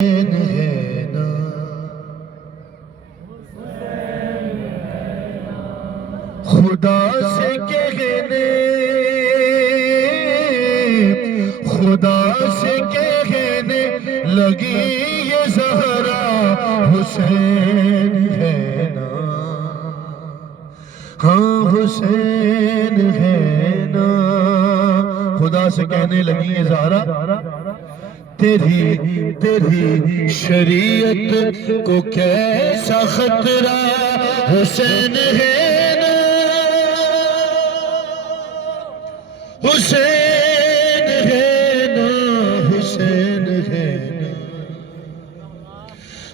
ہے نا خدا سے کہنے خدا سے کہنے لگی یہ زہرا حسین ہے نا ہاں حسین ہے نا خدا سے کہنے لگی یہ زہرا تیری شریعت کو کیسا خطرہ حسین ہے نا حسین ہے نا حسین ہے نا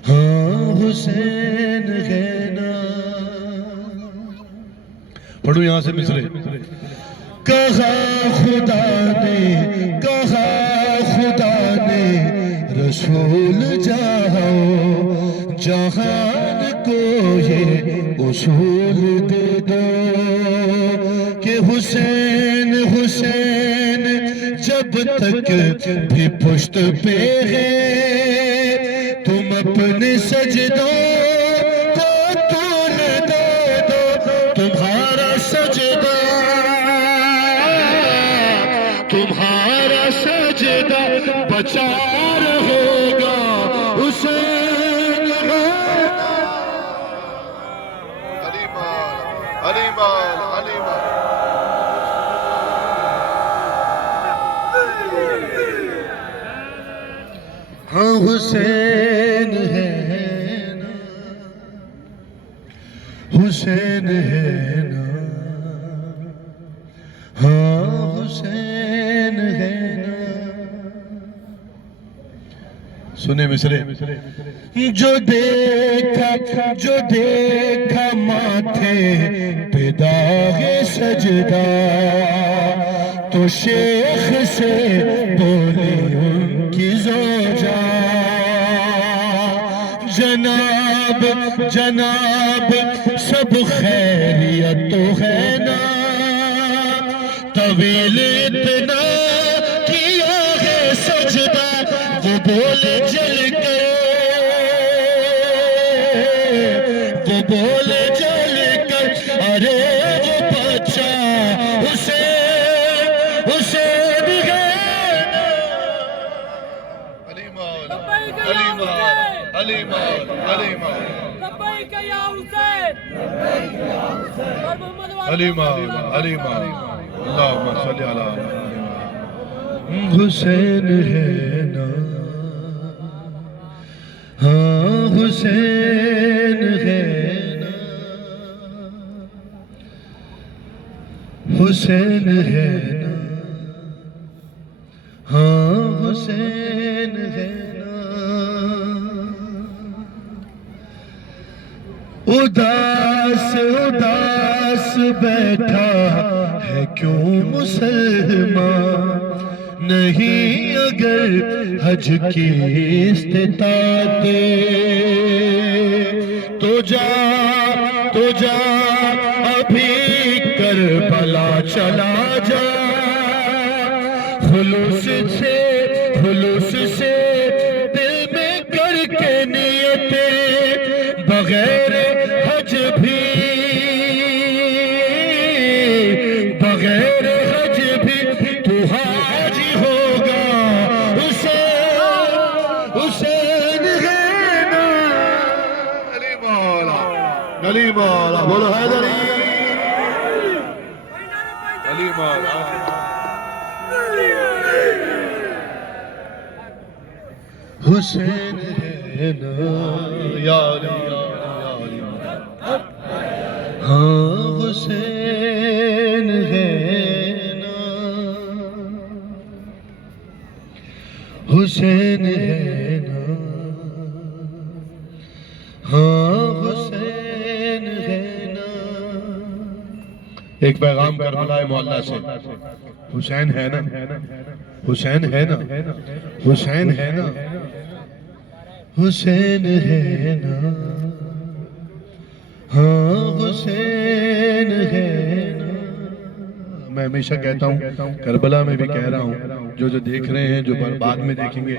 ہاں حسین ہے نا پڑھو یہاں سے مصرے کہا خدا نے کہا خدا نے رسول جاؤ جہان کو یہ اصول دے دو کہ حسین حسین جب تک بھی پشت پہ ہے تم اپنے سجدوں کو طول دے دو تمہارا سجدہ تمہارا سجدہ بچا رہے گا حسین علی مال علی مال علی مال ہاں حسین ہے نا حسین ہے نا ہاں حسین ہے نا سنے مصرے جو دیکھا ماتھے پہ داغ سجدہ تو شیخ سے بولی ان کی زوجہ جناب سب خیریت تو ہے نا طویل اتنا کیا ہے سجدہ وہ بولے جل کے وہ بولے جل کر ارے وہ بچہ حسین حسین ہے علی مال علی مال علی مال علی مال لبیک یا حسین علی مال علی مال اللہم صلی علی حسین ہے نا ہاں حسین ہے نا حسین ہے نا ہاں حسین ہے نا اداس اداس بیٹھا ہے کیوں مسلمان نہیں اگر حج کی استطاعت تو جا ابھی کربلا چلا جا خلوص سے دل میں کر کے نیتیں بغیر حج بھی بغیر حج بھی تو حاجی ہوگا حسین ہے نا علی مولا علی مولا بولو حیدری علی مولا حسین ہے نا یا علی ہاں حسین ہے نا حسین ہے نا ہاں حسین ہے نا ایک پیغام کربلا معلیٰ سے حسین ہے نا حسین ہے نا حسین ہے نا حسین ہے نا ہاں حسین ہے نا میں ہمیشہ کہتا ہوں کربلا میں بھی کہہ رہا ہوں جو دیکھ رہے ہیں، جو بعد میں دیکھیں گے،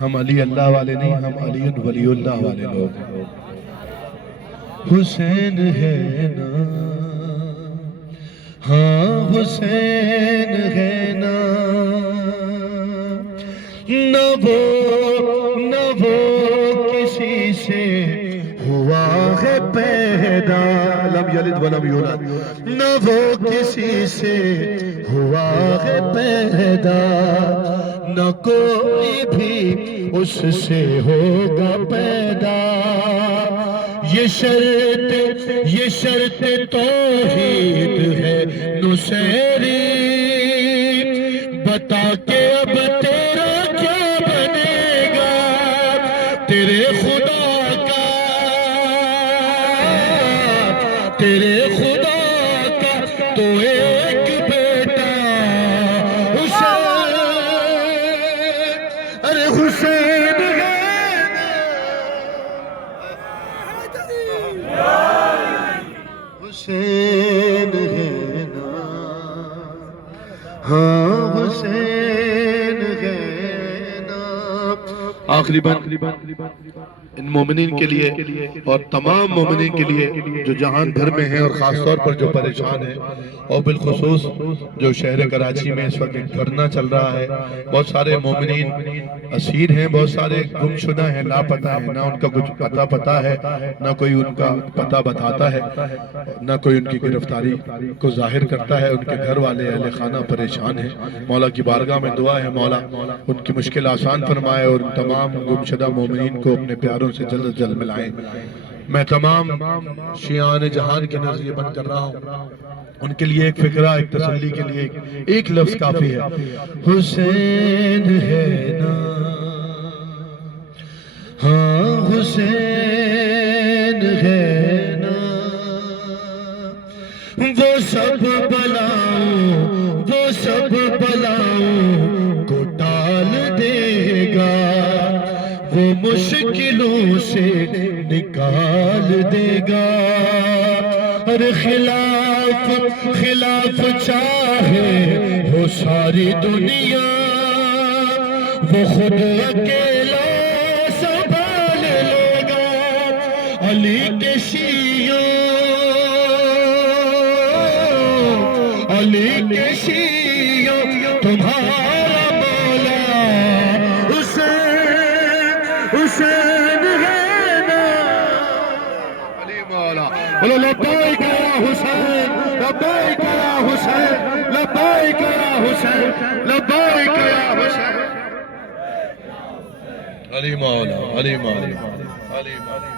ہم علی اللہ والے نہیں، ہم علی ولی اللہ والے لوگ ہیں۔ حسین ہے نا، ہاں حسین ہے نا، نہ وہ کسی سے ہوا ہے پیدا، لم یلد ولم یولد، نہ وہ کسی سے ہوا ہے پیدا، نہ کوئی بھی اس سے ہوگا پیدا، یہ شرط توحید ہے نصیری، بتا کہ اب تیرا کیا بنے گا، تیرے خدا کا تو ایک بیٹا حسین، ارے حسین ہے نا، حسین ہے نا، ہاں حسین ہے نا۔ آخری بات ان مومنین کے لیے اور تمام مومنین کے لیے جو جہان بھر میں ہیں اور خاص طور پر جو پریشان ہیں، اور بالخصوص جو شہر کراچی میں اس وقت ایک دھرنا چل رہا ہے، بہت سارے مومنین اسیر ہیں، بہت سارے گم شدہ ہیں، لاپتہ ہیں، نہ ان کا کچھ پتہ ہے، نہ کوئی ان کا پتہ بتاتا ہے، نہ کوئی ان کی گرفتاری کو ظاہر کرتا ہے، ان کے گھر والے اہل خانہ پریشان ہیں۔ مولا کی بارگاہ میں دعا ہے مولا ان کی مشکل آسان فرمائے اور ان تمام گم شدہ مومنین کو اپنے پیاروں سے جلد از جلد ملائیں۔ میں تمام شیعان جہان کے نظریے بند کر رہا ہوں، ان کے لیے ایک فکرہ، ایک تسلی کے لیے ایک لفظ کافی ہے، حسین ہے نا، ہاں حسین ہے نا، وہ سب بلاؤں کو ٹال دے گا، وہ مشکلوں سے نکال دے گا، اور خلاف چاہے وہ ساری دنیا، وہ خود اکیلا سنبھال لے گا، علی کے شیعوں، علی کے شیعوں تمہارا مولا حسین ہے نا، علی مولا بولو لبیک یا حسین، لبیک یا حسین، لبیک یا حسین، لبیک یا حسین، علی مولا، علی مولا، علی مولا۔